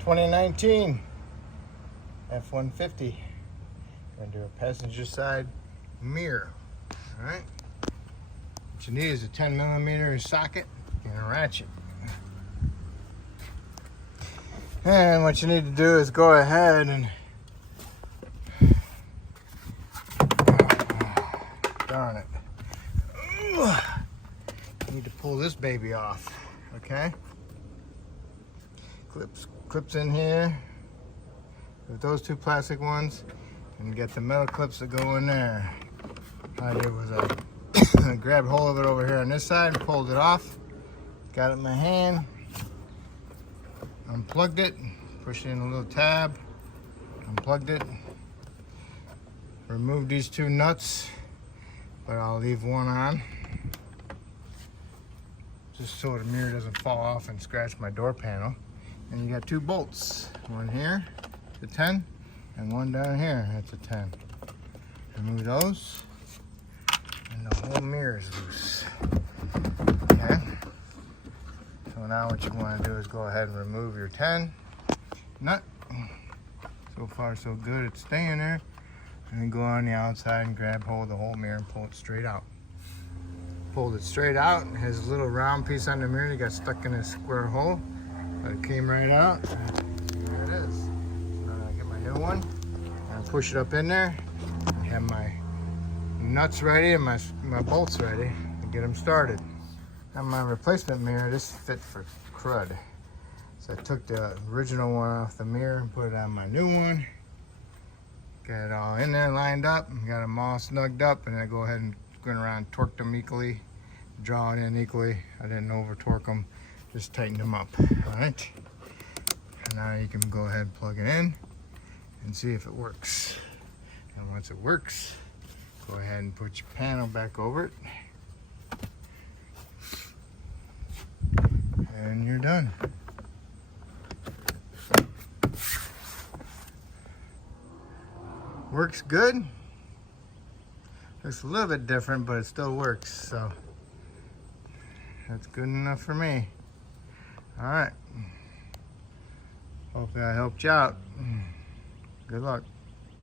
2019 F-150. Gonna do a passenger side mirror. All right. What you need is a 10mm socket and a ratchet. And what you need to do is go ahead and darn it. You need to pull this baby off. Okay. Clips in here with those two plastic ones, and get the metal clips that go in there. All I did was I grabbed hold of it over here on this side, pulled it off, got it in my hand, unplugged it, pushed in a little tab, unplugged it, removed these two nuts, but I'll leave one on just so the mirror doesn't fall off and scratch my door panel. And you got two bolts, one here, the 10, and one down here, that's a 10. Remove those, and the whole mirror is loose. Okay? So now what you want to do is go ahead and remove your 10 nut. So far so good, it's staying there. And then go on the outside and grab hold of the whole mirror and pull it straight out. Pulled it straight out, it has a little round piece on the mirror that got stuck in this square hole. But it came right out. There it is. So now I get my new one and push it up in there. I have my nuts ready and my bolts ready to get them started. Now my replacement mirror, this fit for crud. So I took the original one off the mirror and put it on my new one. Got it all in there lined up, got them all snugged up, and I go ahead and go around, torque them equally, draw it in equally. I didn't over torque them. Just tighten them up, all right? And now you can go ahead and plug it in and see if it works. And once it works, go ahead and put your panel back over it. And you're done. Works good. Looks a little bit different, but it still works, so that's good enough for me. All right. Hopefully I helped you out. Good luck.